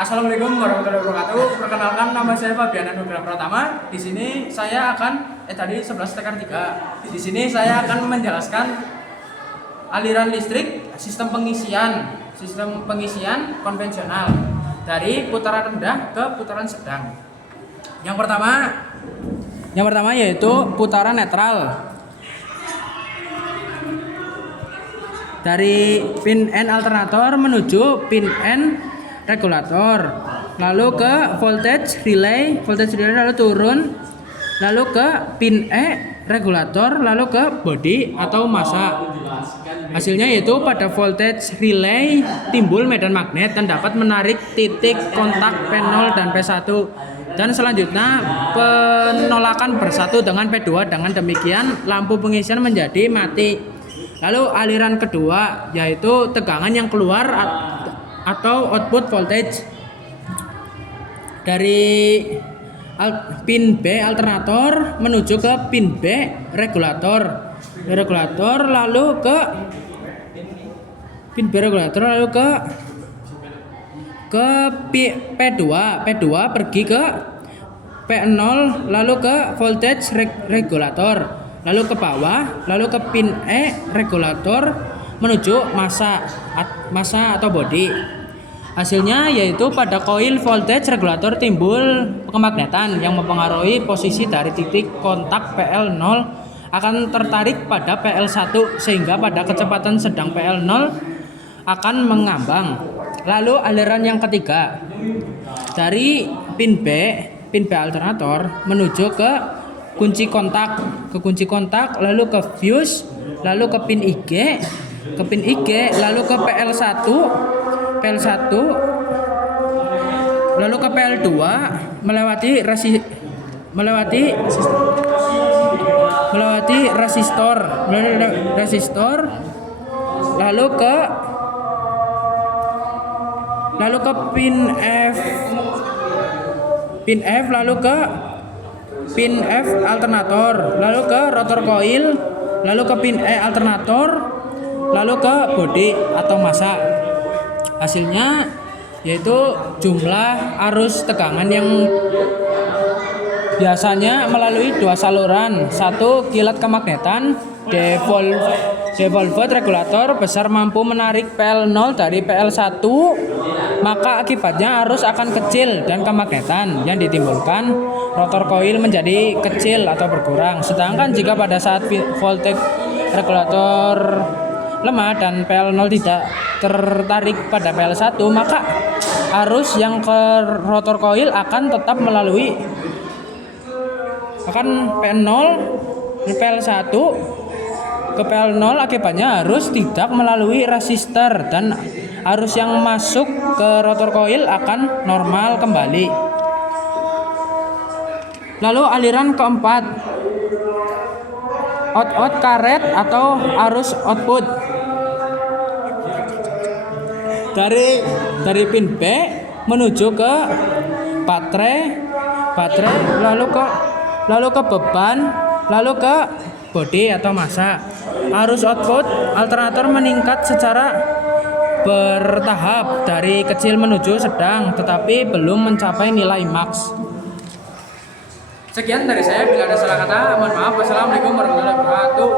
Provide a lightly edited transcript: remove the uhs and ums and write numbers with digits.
Assalamualaikum warahmatullahi wabarakatuh. Perkenalkan, nama saya Fabian Anugrah Pratama. Di sini saya akan tadi 11 tekan 3. Di sini saya akan menjelaskan aliran listrik sistem pengisian konvensional dari putaran rendah ke putaran sedang. Yang pertama yaitu putaran netral. Dari pin N alternator menuju pin N regulator, lalu ke voltage relay lalu turun, lalu ke pin E regulator, lalu ke body atau massa. Hasilnya yaitu pada voltage relay timbul medan magnet dan dapat menarik titik kontak P0 dan P1, dan selanjutnya penolakan bersatu dengan P2. Dengan demikian lampu pengisian menjadi mati. Lalu aliran kedua yaitu tegangan yang keluar atau output voltage dari pin B alternator menuju ke pin B regulator, lalu ke pin B regulator, lalu ke P2 pergi ke P0, lalu ke voltage regulator, lalu ke bawah, lalu ke pin E regulator menuju massa atau body. Hasilnya yaitu pada koil voltage regulator timbul kemagnetan yang mempengaruhi posisi dari titik kontak PL0 akan tertarik pada PL1 sehingga pada kecepatan sedang PL0 akan mengambang. Lalu aliran yang ketiga dari pin B alternator menuju ke kunci kontak, lalu ke fuse, lalu ke pin IG, lalu ke PL1, lalu ke PL2 melewati resistor, lalu ke pin F, lalu ke pin F alternator, lalu ke rotor coil, lalu ke pin E alternator, lalu ke body atau massa. Hasilnya yaitu jumlah arus tegangan yang biasanya melalui dua saluran, satu kilat kemagnetan devolved regulator besar mampu menarik PL0 dari PL1, maka akibatnya arus akan kecil dan kemagnetan yang ditimbulkan rotor coil menjadi kecil atau berkurang. Sedangkan jika pada saat voltage regulator lemah dan PL0 tidak tertarik pada PL1, maka arus yang ke rotor coil akan tetap melalui P0 PL1 ke PL0. Akibatnya arus tidak melalui resistor dan arus yang masuk ke rotor coil akan normal kembali. Lalu aliran keempat, out karet atau arus output dari pin B menuju ke baterai, lalu ke beban, lalu ke body atau massa. Arus output alternator meningkat secara bertahap dari kecil menuju sedang, tetapi belum mencapai nilai max. Sekian dari saya, bila ada salah kata mohon maaf. Wassalamualaikum warahmatullahi wabarakatuh.